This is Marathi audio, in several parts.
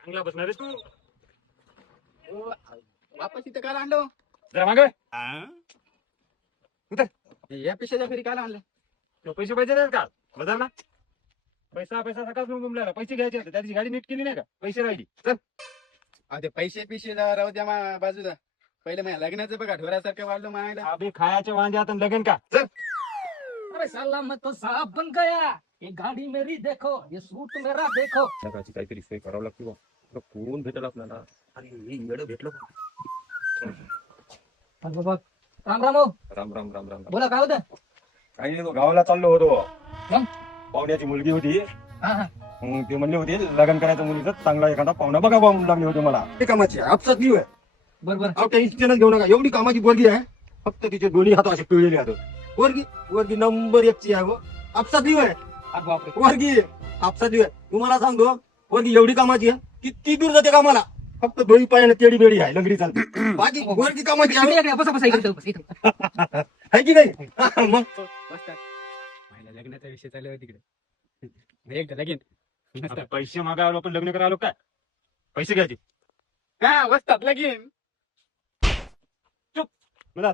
चांगला बसणार रे तू. वापस इथं काय आणलं जरा मागे या पिशाच्या घरी काय आणलं? पैसे पाहिजे नाही का बजारला? पैसा पैसा सकाळ गुमला पैसे घ्यायचे होते त्याची गाडी नीट केली नाही का? पैसे राहिली चल. ते पैसे पिशे राहू द्या बाजूला. पहिले माझ्या लग्नाचं बघा ढोऱ्यासारखं वाढलं मायला. अबे खायचे वांदे आता लगन का? चल. अरे साला मैं तो साहब बन गया, ये गाड़ी मेरी देखो, ये सूट मेरा देखो. सकाळची काहीतरी सोय करावं लागते बा. कोण भेटेल आपल्याला? अरे येडं भेटलं. बाबा राम राम हो. राम राम राम राम. बोला काय होतं? काही नाही, तो गावाला चाललो होतो. मग? पाहुण्याची मुलगी होती. हा हा मग ते म्हणले होते लग्न करायचं मुलीचं चांगला एखादा पाहुणा बघा म्हणून लागले होते मला. ते कामाची आपसात नाही आहे. बरोबर. अहो टेन्शनच घेऊ नका. एवढी कामाची बोलगी आहे. फक्त तिचे दोन्ही हात असे पिळलेले आहेत. वर्गी वर्गी नंबर 1 ची आहे हो. आपसात नाही आहे. अरे बापरे. वर्गी आपसात नाही आहे. तुम्हाला सांगतो वर्गी एवढी कामाची आहे किती दूर जाते कामाला. फक्त दोन्ही पायाने तेडी बेडी आहे लंगडी चालते. बाकी वर्गी कामाची आहे. इकडे बसा बसा इकडे बसा, इकडे. आहे की नाही? मग बसतात. माझ्या लग्नाचा विषय चालू आहे तिकडे. एकदा लगीन आता पैसे मागायला पण लग्न करायला काय पैसे घ्यायचे काय बसतात लगीन. मला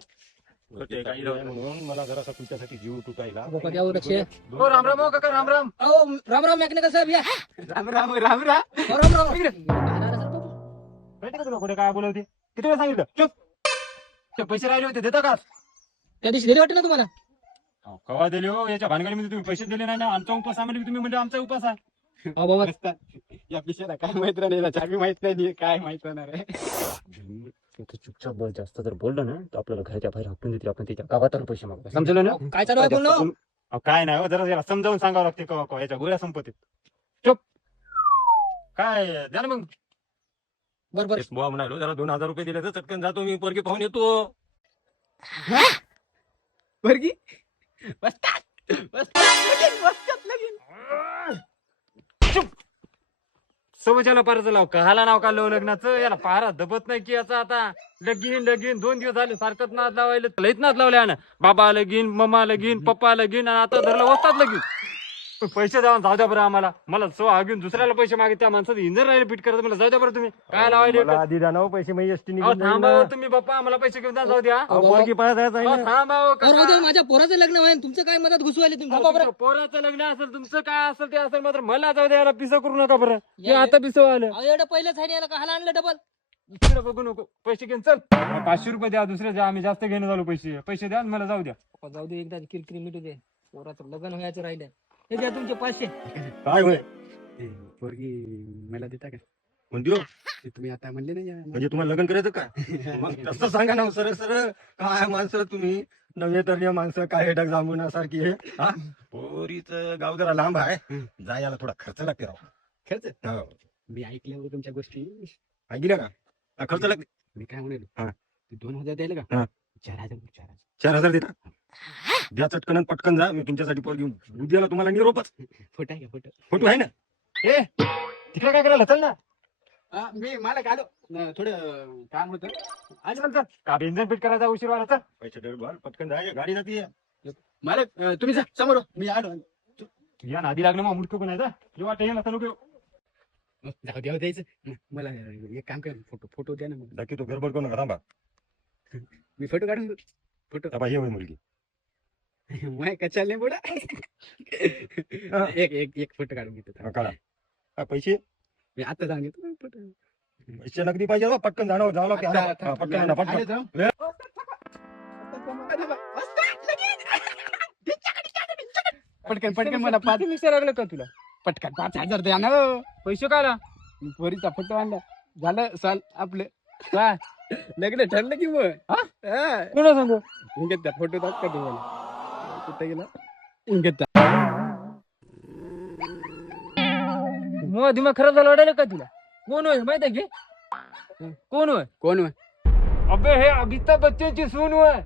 म्हणून मला जरासा तुमच्यासाठी जीव तुटायला. बाबा द्यावं लक्ष. हो राम राम हो काका राम राम. अहो राम राम मेकॅनिकल साहेब या. राम राम राम राम. अहो, राम राम इकडे. माहिती का तुला कुठे काय बोलवते? किती वेळ सांगितलं? चुप. ते पैसे राहिले होते देता का? त्या दिवशी दिले वाटतं ना तुम्हाला? कवा दिले हो? याच्या भानगडीमध्ये तुम्ही पैसे दिले नाही ना. आमचा उपास आहे म्हणजे तुम्ही म्हणजे आमचा उपास आहे. अहो बाबा बसतात. या पिशाला काय माहित नाही, चाबी माहित नाही, काय माहित राहणार आहे. चुपचाप बोल. जास्त जर बोललं ना तर आपल्याला घराच्या बाहेर हाकून देते. आपण त्याच्या गावात पैसे मागतो. समजलं ना? काय चालू आहे बोलणं? अहो, काय नाही हो, जरा याला समजावून सांगावं लागते. कवा याच्या गोळ्या संपत्तीत. चुप. काय द्या ना मग. बरोबर. बुवा म्हणालो जरा 2000 रुपये दिले तर चटकन जातो मी पोरगी पाहून येतो. वर्गी बसतात लगीन, बसतात लगीन. समजायला पाराचं लाव कहाला नाव काढलं लग्नाचं. याला पारा दबत नाही की याचा आता लगीन लगीन 2 दिवस झाले सारखंच नाद लावायला. लईच नाद लावले ना. बाबा लगीन मम्मा लगीन पप्पा लगीन आणि आता धरलं वस्तात लगीन. पैसे जाऊन जाऊ द्या बरं आम्हाला. मला सो घेऊन दुसऱ्याला पैसे मागे त्या माणसाचं इंजन राहिले फिट करत. मला जाऊ द्या बरं तुम्ही काय लावायले आधी द्या ना पैसे मी एसटी थांबा हो तुम्ही बाप्पा आम्हाला पैसे घेऊन जा जाऊ द्या. पोरगी पाहत आहे अहो, थांबा हो काका. अहो, राहू दे, माझ्या पोराचं लग्न आहे तुमचं काय मदत घुसू आले तुम्ही? बाबा बरं. पोराचं लग्न असेल तुमचं काय असेल ते असेल मात्र मला जाऊ द्या. याला पिसं करू नका बरं. हे आता पिसं आलं. अहो, एवढं पहिलंच आहे याला कहाला आणलं डबल? इकडे बघू नको. पैसे घेऊन चल. 500 रुपये द्या दुसरे द्या. आम्ही जास्त घेणं झालो पैसे. पैसे द्या आणि मला जाऊ द्या. बाबा, जाऊ दे एकदा किरकिरी मिटू दे. पोराचं लग्न व्हायचं राहिलं. हे द्या तुमचे 500. काय होय पोरगी मला देता का? म्हणतो ते तुम्ही आता म्हणले नाही म्हणजे तुम्हाला लग्न करायचं काय? मग तसं सांगा ना सरळ सरळ. काय माणसं तुम्ही नव्हे तर माणसं काय हेडक जांभुण्यासारखी आहे. हा पोरीचं गाव जरा लांब आहे. जायला थोडा खर्च लागते राव. खर्च. हो. मी ऐकल्यावर तुमच्या गोष्टी. ऐकलं का? हा, खर्च लागते. मी काय म्हणेल हा. 2000 द्यायला हा. का? 4000 4000 देता द्या चटकन आणि पटकन जा. मी तुमच्यासाठी पोर घेऊन उद्याला तुम्हाला निरोपच. फोटो आहे का? फोटो फोटो आहे ना? ए तिकडे काय करायला चल ना. मी मला काढो थोडं काम होतं. आज चल का इंजन फिट करायचा उशीर व्हायला. चल पैसे दे बॉल पटकन जा. गाडी जाते. मला तुम्ही जा समोर मी आलो. या नादी लागलं मग मुडकं पण आहे जा. जेव्हा टेन असं नको जाऊ द्यावं द्यायचं. मला एक काम कर, फोटो द्या ना. नक्की तो गडबड करू नका. थांबा मी फोटो काढून फोटो थांबा. हे होय मुलगी माय कचाल नाही बुडा. एक एक एक फोटो काढून घेतो. हा, काढा. हा, पैसे मी आता जाऊन घेतो फोटो. पैसे नगदी पाहिजे बा. पटकन जाणं जावं लागते. आता- हा, आता- पटकन आणा, पटकन. आले जाऊ. वेळ. पटकन पटकन मला 5 मिनिटं लागलं का तुला? पटकन 5000 द्या ना. पैसे काय पोरीचा फोटो आणला झालं साल आपलं. काय लग्न ठरलं की मग कोणा सांगू? इंगत त्या फोटो दाख का तुम्हाला कुठे गेला इंगत. मग दिमाग खराब झाला वाटायला का तुला? कोण होय माहित आहे की? कोण होय? कोण होय? अबे हे अमिताभ बच्चनची सून होय.